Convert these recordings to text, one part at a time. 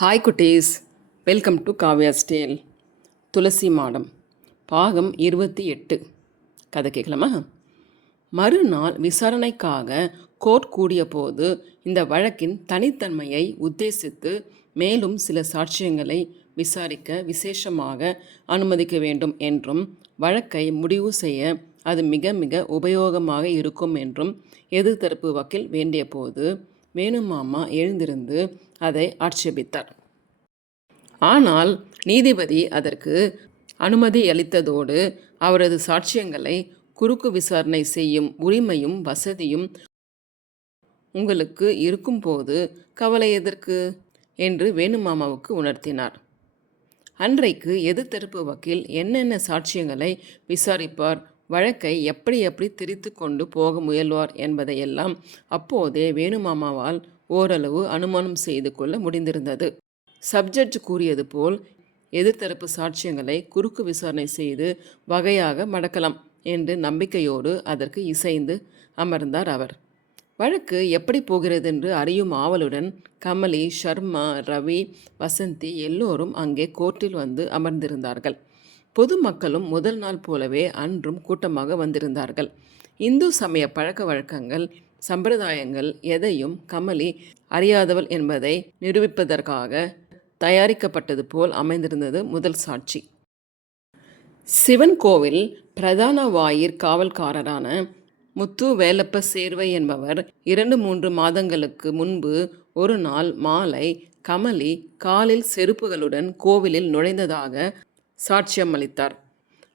Hi குட்டீஸ், welcome to காவ்யாஸ் Dale. துளசி மாடம் பாகம் 28. கதை கேட்கலாமா? மறுநாள் விசாரணைக்காக கோர்ட் கூடிய போது இந்த வழக்கின் தனித்தன்மையை உத்தேசித்து மேலும் சில சாட்சியங்களை விசாரிக்க விசேஷமாக அனுமதிக்க வேண்டும் என்றும் வழக்கை முடிவு செய்ய அது மிக மிக உபயோகமாக இருக்கும் என்றும் எதிர்த்தரப்பு வக்கீல் வேண்டிய போது வேணுமாமா எழுந்திருந்து அதை ஆட்சேபித்தார். ஆனால் நீதிபதி அதற்கு அனுமதி அளித்ததோடு அவரது சாட்சியங்களை குறுக்கு விசாரணை செய்யும் உரிமையும் வசதியும் உங்களுக்கு இருக்கும்போது கவலை எதற்கு என்று வேணுமாமாவுக்கு உணர்த்தினார். அன்றைக்கு எதிர்த்தரப்பு வக்கீல் என்னென்ன சாட்சியங்களை விசாரிப்பார், வழக்கை எப்படி திரித்து கொண்டு போக முயல்வார் என்பதையெல்லாம் அப்போதே வேணுமாமாவால் ஓரளவு அனுமானம் செய்து கொள்ள முடிந்திருந்தது. சப்ஜெக்ட் கூறியது போல் எதிர்த்தரப்பு சாட்சியங்களை குறுக்கு விசாரணை செய்து வகையாக மடக்கலாம் என்று நம்பிக்கையோடு அதற்கு இசைந்து அமர்ந்தார் அவர். வழக்கு எப்படி போகிறது என்று அறியும் ஆவலுடன் கமலி, ஷர்மா, ரவி, வசந்தி எல்லோரும் அங்கே கோர்ட்டில் வந்து அமர்ந்திருந்தார்கள். பொதுமக்களும் முதல் நாள் போலவே அன்றும் கூட்டமாக வந்திருந்தார்கள். இந்து சமய பழக்க வழக்கங்கள், சம்பிரதாயங்கள் எதையும் கமலி அறியாதவள் என்பதை நிரூபிப்பதற்காக தயாரிக்கப்பட்டது போல் அமைந்திருந்தது முதல் சாட்சி. சிவன் கோவில் பிரதான வாயிற் காவல்காரரான முத்து வேலப்ப சேர்வை என்பவர் 2-3 மாதங்களுக்கு முன்பு ஒரு நாள் மாலை கமலி காலில் செருப்புகளுடன் கோவிலில் நுழைந்ததாக சாட்சியம் அளித்தார்.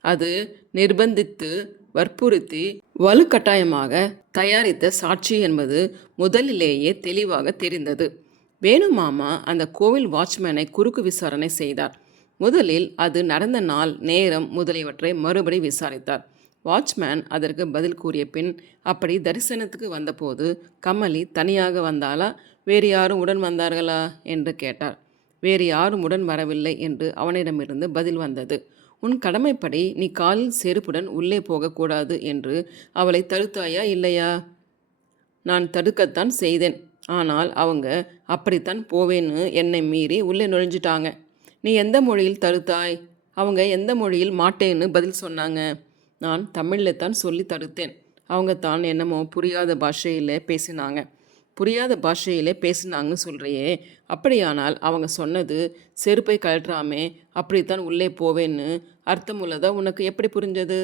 அது நிர்பந்தித்து வற்புறுத்தி வலுக்கட்டாயமாக தயாரித்த சாட்சி என்பது முதலிலேயே தெளிவாக தெரிந்தது. வேணுமாமா அந்த கோவில் வாட்ச்மேனை குறுக்கு விசாரணை செய்தார். முதலில் அது நடந்த நாள், நேரம் முதலியவற்றை மறுபடி விசாரித்தார். வாட்ச்மேன் அதற்கு பதில் கூறிய பின், அப்படி தரிசனத்துக்கு வந்தபோது கமலி தனியாக வந்தாளா, வேறு யாரும் உடன் வந்தார்களா என்று கேட்டார். வேறு யாரும் உடன் வரவில்லை என்று அவனிடமிருந்து பதில் வந்தது. உன் கடமைப்படி நீ காலில் செருப்புடன் உள்ளே போகக்கூடாது என்று அவளை தடுத்தாயா இல்லையா? நான் தடுக்கத்தான் செய்தேன். ஆனால் அவங்க அப்படித்தான் போவேன்னு என்னை மீறி உள்ளே நுழைஞ்சிட்டாங்க. நீ எந்த மொழியில் தடுத்தாய்? அவங்க எந்த மொழியில் மாட்டேன்னு பதில் சொன்னாங்க. நான் தமிழில் தான் சொல்லி தடுத்தேன். அவங்க தான் என்னமோ புரியாத பாஷையில் பேசினாங்க. புரியாத பாஷையிலே பேசினாங்கன்னு சொல்கிறியே, அப்படியானால் அவங்க சொன்னது செருப்பை கழற்றாமே அப்படித்தான் உள்ளே போவேன்னு அர்த்தம் உள்ளதா உனக்கு எப்படி புரிஞ்சது?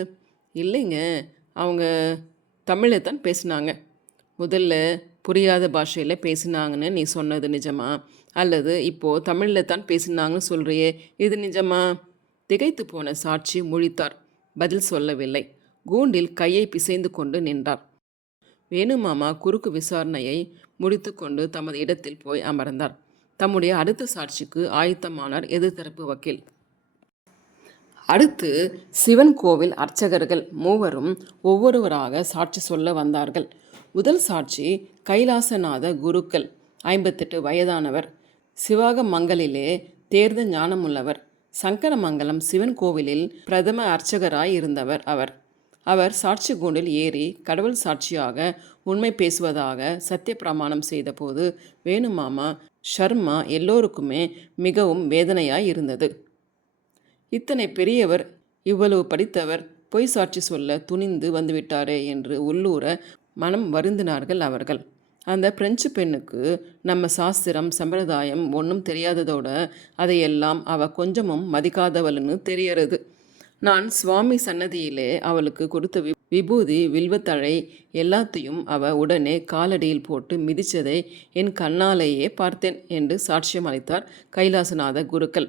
இல்லைங்க, அவங்க தமிழில் தான் பேசினாங்க. முதல்ல புரியாத பாஷையில் பேசினாங்கன்னு நீ சொன்னது நிஜமா, அல்லது இப்போது தமிழில் தான் பேசினாங்கன்னு சொல்கிறியே, இது நிஜமா? திகைத்து போன சாட்சி முழித்தார். பதில் சொல்லவில்லை. கூண்டில் கையை பிசைந்து கொண்டு நின்றார். வேணுமாமா குறுக்கு விசாரணையை முடித்து கொண்டு தமது இடத்தில் போய் அமர்ந்தார். தம்முடைய அடுத்த சாட்சிக்கு ஆயத்தமானார் எதிர்த்தரப்பு வக்கீல். அடுத்து சிவன் கோவில் அர்ச்சகர்கள் 3 ஒவ்வொருவராக சாட்சி சொல்ல வந்தார்கள். முதல் சாட்சி கைலாசநாத குருக்கள், 58 வயதானவர், சிவாகமங்கலிலே தேர்ந்த ஞானமுள்ளவர், சங்கரமங்கலம் சிவன் கோவிலில் பிரதம அர்ச்சகராய் இருந்தவர். அவர் சாட்சி கூண்டில் ஏறி கடவுள் சாட்சியாக உண்மை பேசுவதாக சத்திய பிரமாணம் செய்தபோது வேணுமாமா, ஷர்மா எல்லோருக்குமே மிகவும் வேதனையாய் இருந்தது. இத்தனை பெரியவர், இவ்வளவு படித்தவர் பொய் சாட்சி சொல்ல துணிந்து வந்துவிட்டாரே என்று உள்ளூர மனம் வருந்தினார்கள் அவர்கள். அந்த பிரெஞ்சு பெண்ணுக்கு நம்ம சாஸ்திரம் சம்பிரதாயம் ஒன்றும் தெரியாததோட அதையெல்லாம் அவ கொஞ்சமும் மதிக்காதவள்னு தெரியறது. நான் சுவாமி சன்னதியிலே அவளுக்கு கொடுத்த விபூதி வில்வத்தழை எல்லாத்தையும் அவ உடனே காலடியில் போட்டு மிதித்ததை என் கண்ணாலேயே பார்த்தேன் என்று சாட்சியம் அளித்தார் கைலாசநாத குருக்கள்.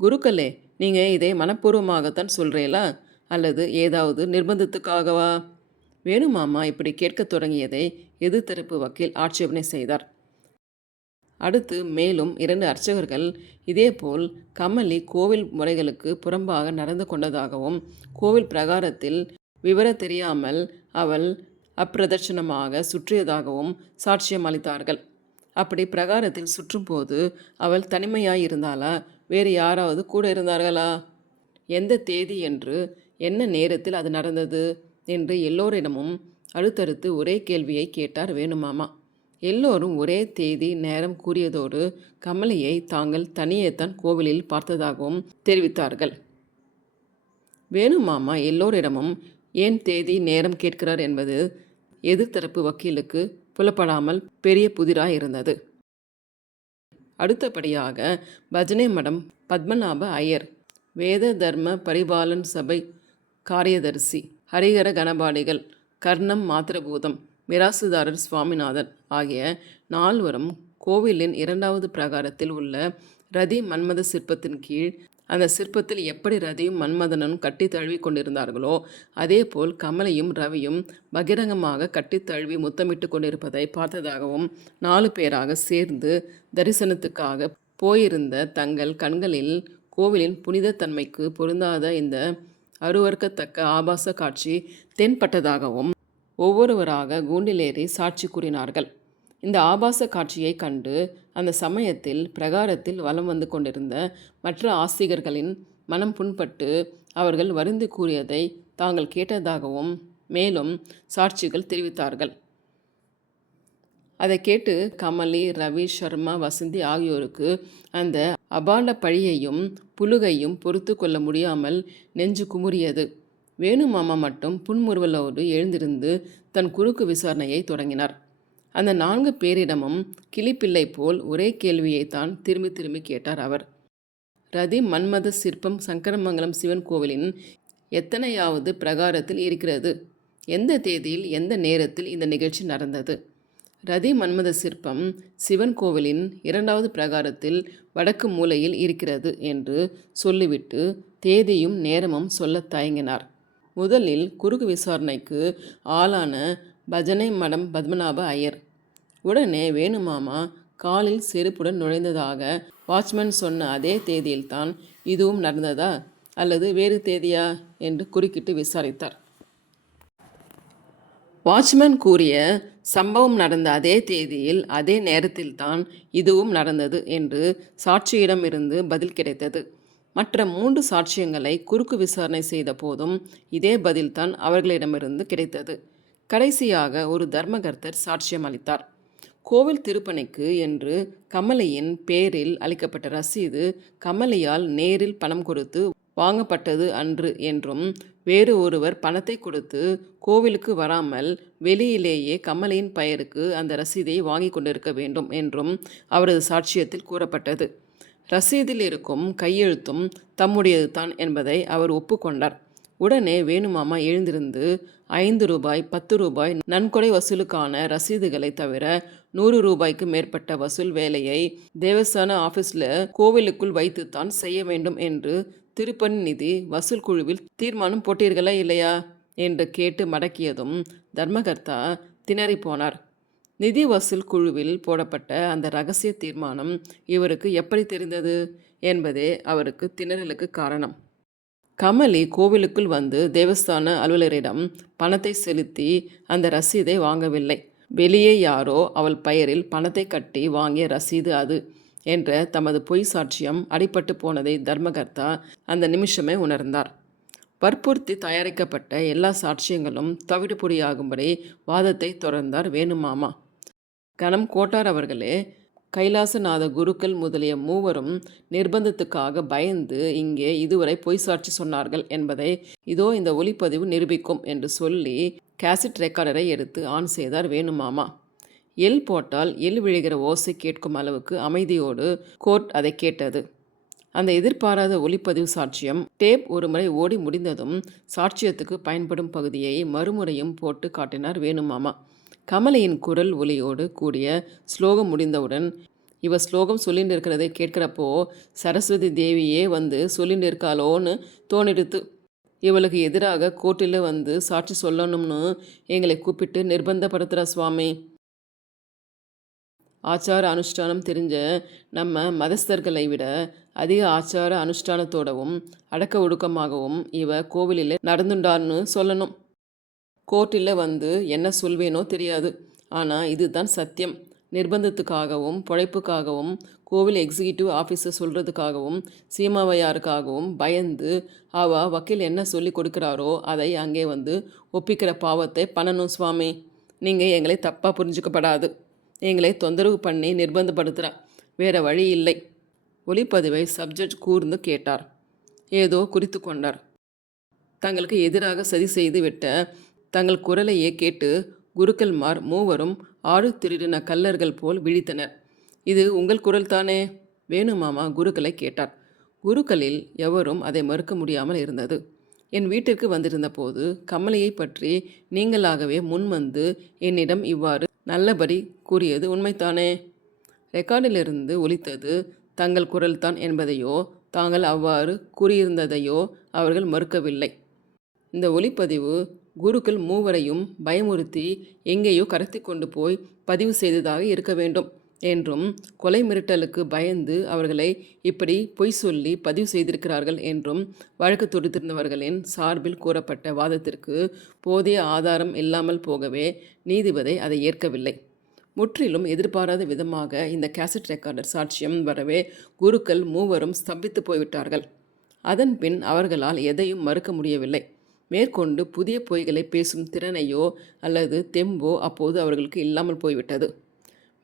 குருக்களே, நீங்கள் இதை மனப்பூர்வமாகத்தான் சொல்கிறீங்களா, அல்லது ஏதாவது நிர்பந்தத்துக்காகவா? வேணுமாமா இப்படி கேட்கத் தொடங்கியதை எதிர்த்தரப்பு வக்கீல் ஆட்சேபனை செய்தார். அடுத்து மேலும் 2 அர்ச்சகர்கள் இதேபோல் கமலி கோவில் முறைகளுக்கு புறம்பாக நடந்து கொண்டதாகவும், கோவில் பிரகாரத்தில் விவர தெரியாமல் அவள் அப்பிரதட்சணமாக சுற்றியதாகவும் சாட்சியம் அளித்தார்கள். அப்படி பிரகாரத்தில் சுற்றும்போது அவள் தனிமையாய் இருந்தாளா, வேறு யாராவது கூட இருந்தார்களா? எந்த தேதி என்று, என்ன நேரத்தில் அது நடந்தது என்று எல்லோரிடமும் அடுத்தடுத்து ஒரே கேள்வியை கேட்டார் வேணுமாமா. எல்லோரும் ஒரே தேதி நேரம் கூறியதோடு கமலியை தாங்கள் தனியேத்தான் கோவிலில் பார்த்ததாகவும் தெரிவித்தார்கள். வேணுமாமா எல்லோரிடமும் ஏன் தேதி நேரம் கேட்கிறார் என்பது எதிர்த்தரப்பு வக்கீலுக்கு புலப்படாமல் பெரிய புதிராயிருந்தது. அடுத்தபடியாக பஜனை மடம் பத்மநாப ஐயர், வேத தர்ம பரிபாலன் சபை காரியதர்சி ஹரிஹர கணபாடிகள், கர்ணம் மாத்திரபூதம், மிராசுதாரர் சுவாமிநாதன் ஆகிய 4வரும் கோவிலின் 2வது பிரகாரத்தில் உள்ள ரதி மன்மத சிற்பத்தின் கீழ் அந்த சிற்பத்தில் எப்படி ரதியும் மன்மதனும் கட்டி தழுவி கொண்டிருந்தார்களோ அதேபோல் கமலையும் ரவியும் பகிரங்கமாக கட்டி தழுவி முத்தமிட்டு கொண்டிருப்பதை பார்த்ததாகவும் 4 பேராக சேர்ந்து தரிசனத்துக்காக போயிருந்த தங்கள் கண்களில் கோவிலின் புனித தன்மைக்கு பொருந்தாத இந்த அருவருக்கத்தக்க ஆபாச காட்சி தென்பட்டதாகவும் ஒவ்வொருவராக கூண்டிலேறி சாட்சி கூறினார்கள். இந்த ஆபாச காட்சியை கண்டு அந்த சமயத்தில் பிரகாரத்தில் வலம் வந்து கொண்டிருந்த மற்ற ஆஸ்திகர்களின் மனம் புண்பட்டு அவர்கள் வருந்தி கூறியதை தாங்கள் கேட்டதாகவும் மேலும் சாட்சிகள் தெரிவித்தார்கள். அதை கேட்டு கமலி, ரவி, சர்மா, வசந்தி ஆகியோருக்கு அந்த அபாண்ட பழியையும் புலுகையும் பொறுத்து கொள்ள முடியாமல் நெஞ்சு குமுறியது. வேணுமாமா மட்டும் புன்முறுவலோடு எழுந்திருந்து தன் குறுக்கு விசாரணையை தொடங்கினார். அந்த 4 பேரிடமும் கிளிப்பிள்ளை போல் ஒரே கேள்வியைத்தான் திரும்பி திரும்பி கேட்டார் அவர். ரதி மன்மத சிற்பம் சங்கரமங்கலம் சிவன் கோவிலின் எத்தனையாவது பிரகாரத்தில் இருக்கிறது? எந்த தேதியில் எந்த நேரத்தில் இந்த நிகழ்ச்சி நடந்தது? ரதி மன்மத சிற்பம் சிவன் கோவிலின் 2வது பிரகாரத்தில் வடக்கு மூலையில் இருக்கிறது என்று சொல்லிவிட்டு தேதியும் நேரமும் சொல்ல தயங்கினார். முதலில் குறுக்கு விசாரணைக்கு ஆளான பஜனை மடம் பத்மநாப ஐயர். உடனே வேணுமாமா காலில் செருப்புடன் நுழைந்ததாக வாட்ச்மேன் சொன்ன அதே தேதியில்தான் இதுவும் நடந்ததா அல்லது வேறு தேதியா என்று குறுக்கிட்டு விசாரித்தார். வாட்ச்மேன் கூறிய சம்பவம் நடந்த அதே தேதியில் அதே நேரத்தில்தான் இதுவும் நடந்தது என்று சாட்சியிடமிருந்து பதில் கிடைத்தது. மற்ற 3 சாட்சியங்களை குறுக்கு விசாரணை செய்த போதும் இதே பதில்தான் அவர்களிடமிருந்து கிடைத்தது. கடைசியாக ஒரு தர்மகர்த்தர் சாட்சியம் அளித்தார். கோவில் திருப்பணிக்கு என்று கமலியின் பேரில் அளிக்கப்பட்ட ரசீது கமலியால் நேரில் பணம் கொடுத்து வாங்கப்பட்டது அன்று என்றும் வேறு ஒருவர் பணத்தை கொடுத்து கோவிலுக்கு வராமல் வெளியிலேயே கமலியின் பெயருக்கு அந்த ரசீதை வாங்கி கொண்டிருக்க வேண்டும் என்றும் அவரது சாட்சியத்தில் கூறப்பட்டது. ரசீதில் இருக்கும் கையெழுத்தும் தம்முடையது தான் என்பதை அவர் ஒப்புக்கொண்டார். உடனே வேணுமாமா எழுந்திருந்து 5 ரூபாய் 10 ரூபாய் நன்கொடை வசூலுக்கான ரசீதுகளை தவிர 100 ரூபாய்க்கு மேற்பட்ட வசூல் வேலையை தேவஸ்தான ஆஃபீஸில் கோவிலுக்குள் வைத்துத்தான் செய்ய வேண்டும் என்று திருப்பணி நிதி வசூல் குழுவில் தீர்மானம் போட்டீர்களா இல்லையா என்று கேட்டு மடக்கியதும் தர்மகர்த்தா திணறி போனார். நிதி வசூல் குழுவில் போடப்பட்ட அந்த இரகசிய தீர்மானம் இவருக்கு எப்படி தெரிந்தது என்பதே அவருக்கு திணறலுக்கு காரணம். கமலி கோவிலுக்குள் வந்து தேவஸ்தான அலுவலரிடம் பணத்தை செலுத்தி அந்த ரசீதை வாங்கவில்லை. வெளியே யாரோ அவள் பெயரில் பணத்தை கட்டி வாங்கிய ரசீது அது என்ற தமது பொய் சாட்சியம் அடிபட்டு போனதை தர்மகர்த்தா அந்த நிமிஷமே உணர்ந்தார். வற்புறுத்தி தயாரிக்கப்பட்ட எல்லா சாட்சியங்களும் தவிடுபொடியாகும்படி வாதத்தை தொடர்ந்தார் வேணுமாமா. கணம் கோட்டார் அவர்களே, கைலாசநாத குருக்கள் முதலிய 3வரும் நிர்பந்தத்துக்காக பயந்து இங்கே இதுவரை பொய் சாட்சி சொன்னார்கள் என்பதை இதோ இந்த ஒலிப்பதிவு நிரூபிக்கும் என்று சொல்லி கேசட் ரெக்கார்டரை எடுத்து ஆன் செய்தார் வேணுமாமா. எல் போட்டால் எல் விழுகிற ஓசை கேட்கும் அளவுக்கு அமைதியோடு கோர்ட் அதை கேட்டது. அந்த எதிர்பாராத ஒலிப்பதிவு சாட்சியம் டேப் ஒரு முறை ஓடி முடிந்ததும் சாட்சியத்துக்கு பயன்படும் பகுதியை மறுமுறையும் போட்டு காட்டினார் வேணுமாமா. கமலையின் குரல் ஒலியோடு கூடிய ஸ்லோகம் முடிந்தவுடன், இவ ஸ்லோகம் சொல்லிட்டு இருக்கிறதை கேட்கிறப்போ சரஸ்வதி தேவியே வந்து சொல்லிட்டு இருக்காளோன்னு தோணிடுத்து. இவளுக்கு எதிராக கோர்ட்டில் வந்து சாட்சி சொல்லணும்னு எங்களை கூப்பிட்டு நிர்பந்தப்படுத்துகிற சுவாமி. ஆச்சார அனுஷ்டானம் தெரிஞ்ச நம்ம மதஸ்தர்களை விட அதிக ஆச்சார அனுஷ்டானத்தோடவும் அடக்க ஒடுக்கமாகவும் இவ கோவிலில் நடந்துட்டான்னு சொல்லணும். கோர்ட்டில் வந்து என்ன சொல்வேனோ தெரியாது, ஆனால் இதுதான் சத்தியம். நிர்பந்தத்துக்காகவும் பொழைப்புக்காகவும் கோவில் எக்ஸிக்யூட்டிவ் ஆஃபீஸர் சொல்கிறதுக்காகவும் சீமாவையாருக்காகவும் பயந்து வக்கீல் என்ன சொல்லி கொடுக்குறாரோ அதை அங்கே வந்து ஒப்பிக்கிற பாவத்தை பண்ணணும் சுவாமி. நீங்கள் எங்களை தப்பாக புரிஞ்சுக்கப்படாது. எங்களை தொந்தரவு பண்ணி நிர்பந்தப்படுத்துகிறா, வேற வழி இல்லை. ஒளிப்பதிவை சப்ஜெக்ட் கூர்ந்து கேட்டார். ஏதோ குறித்து கொண்டார். தங்களுக்கு எதிராக சதி செய்து விட்ட தங்கள் குரலையே கேட்டு குருக்கள்மார் மூவரும் ஆடு திருடின கல்லர்கள் போல் விழித்தனர். இது உங்கள் குரல் தானே? வேணுமாமா குருக்களை கேட்டார். குருக்களில் எவரும் அதை மறுக்க முடியாமல் இருந்தது. என் வீட்டிற்கு வந்திருந்த போது கமலையை பற்றி நீங்களாகவே முன்வந்து என்னிடம் இவ்வாறு நல்லபடி கூறியது உண்மைத்தானே? ரெக்கார்டிலிருந்து ஒலித்தது தங்கள் குரல்தான் என்பதையோ தாங்கள் அவ்வாறு கூறியிருந்ததையோ அவர்கள் மறுக்கவில்லை. இந்த ஒலிப்பதிவு குருக்கள் மூவரையும் பயமுறுத்தி எங்கேயோ கடத்தி கொண்டு போய் பதிவு செய்ததாக இருக்க வேண்டும் என்றும், கொலை மிரட்டலுக்கு பயந்து அவர்களை இப்படி பொய் சொல்லி பதிவு செய்திருக்கிறார்கள் என்றும் வழக்கு தொடுத்திருந்தவர்களின் சார்பில் கூறப்பட்ட வாதத்திற்கு போதிய ஆதாரம் இல்லாமல் போகவே நீதிபதி அதை ஏற்கவில்லை. முற்றிலும் எதிர்பாராத விதமாக இந்த கேசட் ரெக்கார்டர் சாட்சியம் வரவே குருக்கள் மூவரும் ஸ்தம்பித்து போய்விட்டார்கள். அதன் பின் அவர்களால் எதையும் மறுக்க முடியவில்லை. மேற்கொண்டு புதிய பொய்களை பேசும் திறனையோ அல்லது தெம்போ அப்போது அவர்களுக்கு இல்லாமல் போய்விட்டது.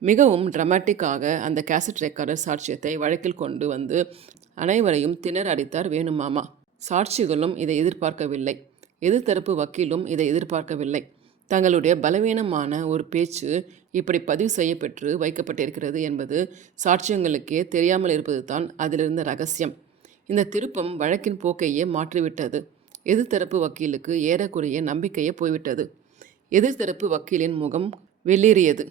மிகவும் டிராமாட்டிக்காக அந்த கேசட் ரெக்கார்டர் சாட்சியத்தை வழக்கில் கொண்டு வந்து அனைவரையும் திணற அடித்தார் வேணுமாமா. சாட்சிகளும் இதை எதிர்பார்க்கவில்லை. எதிர்த்தரப்பு வக்கீலும் இதை எதிர்பார்க்கவில்லை. தங்களுடைய பலவீனமான ஒரு பேச்சு இப்படி பதிவு செய்யப்பெற்று வைக்கப்பட்டிருக்கிறது என்பது சாட்சியங்களுக்கே தெரியாமல் இருப்பது தான் அதிலிருந்த ரகசியம். இந்த திருப்பம் வழக்கின் போக்கையே மாற்றிவிட்டது. எதிர்த்தரப்பு வக்கீலுக்கு ஏறக்குறைய நம்பிக்கையே போய்விட்டது. எதிர்த்தரப்பு வக்கீலின் முகம் வெளியேறியது.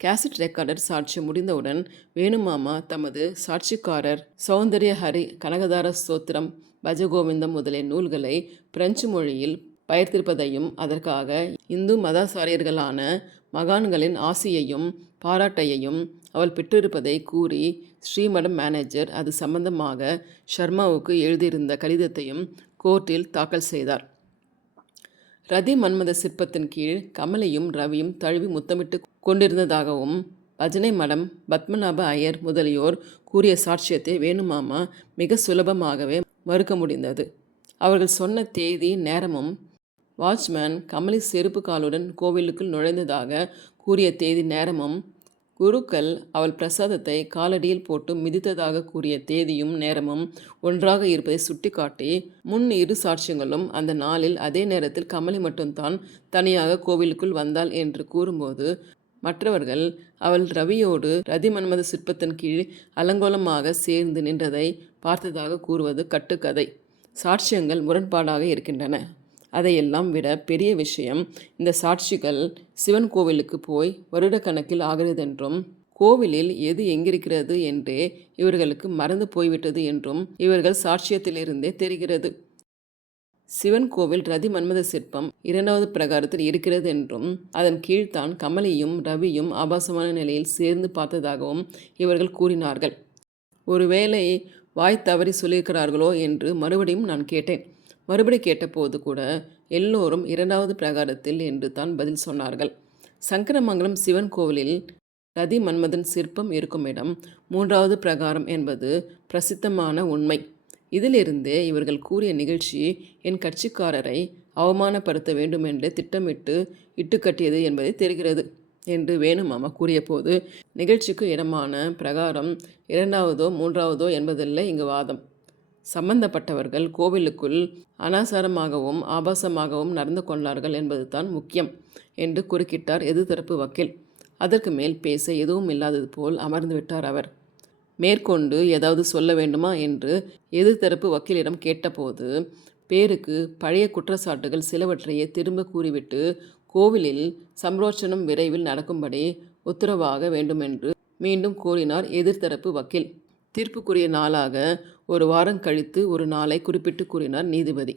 கேசட் ரெக்கார்டர் சாட்சியம் முடிந்தவுடன் வேணுமாமா தமது சாட்சிக்காரர் சௌந்தர்யஹரி, கனகதார ஸ்தோத்திரம், பஜகோவிந்தம் முதலிய நூல்களை பிரெஞ்சு மொழியில் பயிர்த்திருப்பதையும் அதற்காக இந்து மதாசாரியர்களான மகான்களின் ஆசியையும் பாராட்டையையும் அவள் பெற்றிருப்பதை கூறி ஸ்ரீமடம் மேனேஜர் அது சம்பந்தமாக ஷர்மாவுக்கு எழுதியிருந்த கடிதத்தையும் கோர்ட்டில் தாக்கல் செய்தார். ரதி மன்மத சிற்பத்தின் கீழ் கமலையும் ரவியும் தழுவி முத்தமிட்டு கொண்டிருந்ததாகவும் பஜனை மடம் பத்மநாப ஐயர் முதலியோர் கூறிய சாட்சியத்தை வேணுமாமா மிக சுலபமாகவே மறுக்க முடிந்தது. அவர்கள் சொன்ன தேதி நேரமும், வாட்ச்மேன் கமலி செருப்பு காலுடன் கோவிலுக்குள் நுழைந்ததாக கூறிய தேதி நேரமும், குருக்கள் அவள் பிரசாதத்தை காலடியில் போட்டு மிதித்ததாக கூறிய தேதியும் நேரமும் ஒன்றாக இருப்பதை சுட்டிக்காட்டி, முன் இரு சாட்சியங்களும் அந்த நாளில் அதே நேரத்தில் கமலி மட்டும்தான் தனியாக கோவிலுக்குள் வந்தாள் என்று கூறும்போது, மற்றவர்கள் அவள் ரவியோடு ரதி மன்மத சிற்பத்தின் கீழ் அலங்கோலமாக சேர்ந்து நின்றதை பார்த்ததாக கூறுவது கட்டுக்கதை. சாட்சியங்கள் முரண்பாடாக இருக்கின்றன. அதையெல்லாம் விட பெரிய விஷயம், இந்த சாட்சிகள் சிவன் கோவிலுக்கு போய் வருடக்கணக்கில் ஆகிறதென்றும், கோவிலில் எது எங்கிருக்கிறது என்றே இவர்களுக்கு மறந்து போய்விட்டது என்றும் இவர்கள் சாட்சியத்திலிருந்தே தெரிகிறது. சிவன் கோவில் ரதி மன்மத சிற்பம் 2வது பிரகாரத்தில் இருக்கிறது என்றும், அதன் கீழ்தான் கமலியும் ரவியும் ஆபாசமான நிலையில் சேர்ந்து பார்த்ததாகவும் இவர்கள் கூறினார்கள். ஒருவேளை வாய் தவறி சொல்லியிருக்கிறார்களோ என்று மறுபடியும் நான் கேட்டேன். மறுபடி கேட்டபோது கூட எல்லோரும் 2வது பிரகாரத்தில் என்று தான் பதில் சொன்னார்கள். சங்கரமங்கலம் சிவன் கோவிலில் ரதி மன்மதன் சிற்பம் இருக்கும் இடம் 3வது பிரகாரம் என்பது பிரசித்தமான உண்மை. இதிலிருந்தே இவர்கள் கூறிய நிகழ்ச்சி என் கட்சிக்காரரை அவமானப்படுத்த வேண்டுமென்றே திட்டமிட்டு இட்டுக்கட்டியது என்பதை தெரிகிறது என்று வேணுமாமா கூறிய போது, நிகழ்ச்சிக்கு இடமான பிரகாரம் 2வதோ 3வதோ என்பதில்லை இங்கு வாதம். சம்பந்தப்பட்டவர்கள் கோவிலுக்குள் அனாசாரமாகவும் ஆபாசமாகவும் நடந்து கொண்டார்கள் என்பது தான் முக்கியம் என்று குறுக்கிட்டார் எதிர்த்தரப்பு வக்கீல். அதற்கு மேல் பேச எதுவும் இல்லாதது போல் அமர்ந்து விட்டார் அவர். மேற்கொண்டு ஏதாவது சொல்ல வேண்டுமா என்று எதிர்த்தரப்பு வக்கீலிடம் கேட்டபோது, பேருக்கு பழைய குற்றச்சாட்டுகள் சிலவற்றையே திரும்ப கூறிவிட்டு கோவிலில் சம்ரோச்சனம் விரைவில் நடக்கும்படி உத்தரவாக வேண்டுமென்று மீண்டும் கூறினார் எதிர்த்தரப்பு வக்கீல். தீர்ப்புக்குரிய நாளாக 1 வாரம் கழித்து ஒரு நாளை குறிப்பிட்டு கூறினார் நீதிபதி.